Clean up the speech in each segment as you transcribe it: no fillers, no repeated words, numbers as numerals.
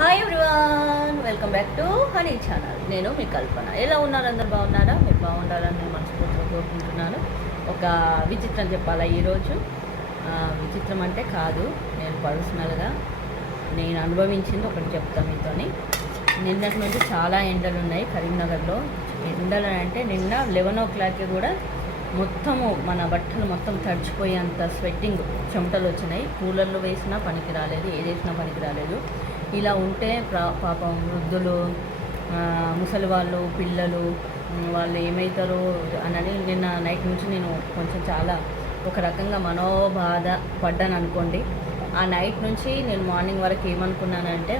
Hi everyone, welcome back to honey channel. నేను మీ కల్పన. ఎలా ఉన్నారు? అందరు బాగున్నారా? మీరు బాగుండాలని నేను మనస్ఫూర్తిగా కోరుకుంటున్నాను. ఒక విచిత్రం చెప్పాలా ఈరోజు. విచిత్రం అంటే కాదు, నేను పర్సనల్గా నేను అనుభవించింది ఒకటి చెప్తాను మీతోని. నిన్నటి నుంచి చాలా ఎండలు ఉన్నాయి కరీంనగర్లో. ఎండలు అంటే నిన్న 11 o'clock కూడా మొత్తము మన బట్టలు మొత్తం తడిచిపోయేంత స్వెట్టింగ్, చెమటలు వచ్చినాయి. కూలర్లు వేసినా పనికి రాలేదు, ఏది వేసినా పనికి రాలేదు. ఇలా ఉంటే పాపం వృద్ధులు, ముసలి వాళ్ళు, పిల్లలు వాళ్ళు ఏమవుతారో అని నిన్న నైట్ నుంచి నేను కొంచెం చాలా ఒక రకంగా మనోబాధ పడ్డాను అనుకోండి. ఆ నైట్ నుంచి నేను మార్నింగ్ వరకు ఏమనుకున్నానంటే,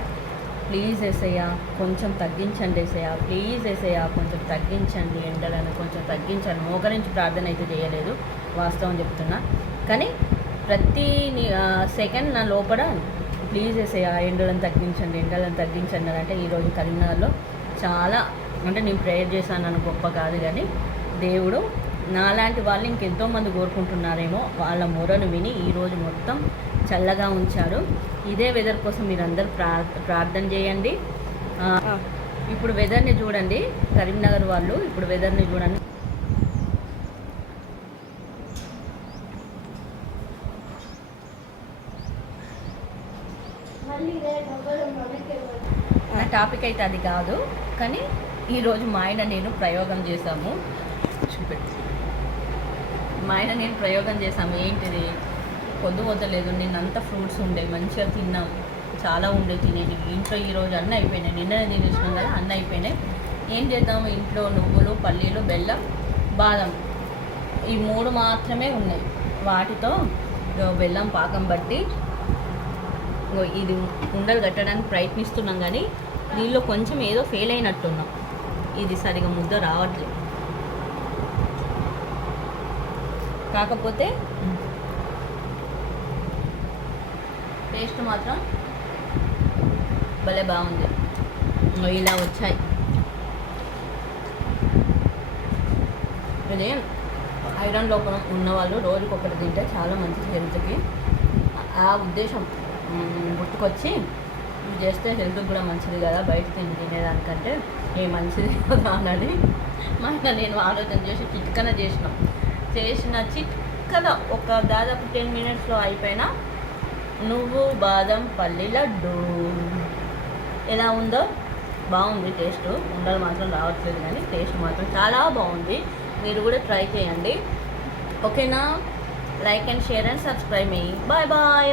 ప్లీజ్ ఏసయ్యా కొంచెం తగ్గించండి, ఏసయ్యా ప్లీజ్ ఏసయ్యా కొంచెం తగ్గించండి, ఎండలను కొంచెం తగ్గించండి. మోకరించి ప్రార్థన అయితే చేయలేదు, వాస్తవం చెప్తున్నా. కానీ ప్రతి సెకండ్ నా లోపల ప్లీజ్ ఏసయ్యా ఎండలను తగ్గించండి అని అంటే ఈరోజు కరీంనగర్లో చాలా అంటే నేను ప్రేయర్ చేశానని గొప్ప కాదు, కానీ దేవుడు నాలాంటి వాళ్ళు ఇంకెంతోమంది కోరుకుంటున్నారేమో వాళ్ళ మొరను విని ఈరోజు మొత్తం చల్లగా ఉంచారు. ఇదే వెదర్ కోసం మీరందరూ ప్రార్థన చేయండి. ఇప్పుడు వెదర్ని చూడండి, కరీంనగర్ వాళ్ళు ఇప్పుడు వెదర్ని చూడండి. నా టాపిక్ అయితే అది కాదు, కానీ ఈరోజు మా ఆయన నేను ప్రయోగం చేశాము. మా ఆయన నేను ప్రయోగం చేశాము. ఏంటిది? పొద్దుపోతలేదు, నిన్నంతా ఫ్రూట్స్ ఉండే మంచిగా తిన్నాం, చాలా ఉండే తినేది ఇంట్లో. ఈరోజు అన్నీ అయిపోయినాయి, నిన్ననే తినేసినాం కదా, అన్నీ అయిపోయినాయి. ఏం చేద్దాము? ఇంట్లో నువ్వులు, పల్లీలు, బెల్లం, బాదం ఈ 3 మాత్రమే ఉన్నాయి. వాటితో బెల్లం పాకం బట్టి ఇది ఉండలు కట్టడానికి ప్రయత్నిస్తున్నాం, కానీ దీనిలో కొంచెం ఏదో ఫెయిల్ అయినట్టున్నాం. ఇది సరిగా ముద్ద రావట్లేదు. కాకపోతే టేస్ట్ మాత్రం భలే బాగుంది. ఇలా వచ్చాయి. ఇది ఐరన్ లోపల ఉన్నవాళ్ళు రోజుకొకటి తింటే చాలా మంచిది హెల్త్కి. ఆ ఉద్దేశం గుర్తుకొచ్చి ఇవి చేస్తే హెల్త్కి కూడా మంచిది కదా, బయట తినేదానికంటే ఏ మంచిది కదా అన్నది మాకు నేను ఆలోచన చేసి చేసిన చిట్కన ఒక దాదాపు 10 minutesలో అయిపోయిన నువ్వు బాదం పల్లి లడ్డు. ఎలా ఉందో? బాగుంది టేస్ట్. ఉండలు మాత్రం రావట్లేదు, కానీ టేస్ట్ మాత్రం చాలా బాగుంది. మీరు కూడా ట్రై చేయండి, ఓకేనా? Like and share and subscribe మీ. Bye bye.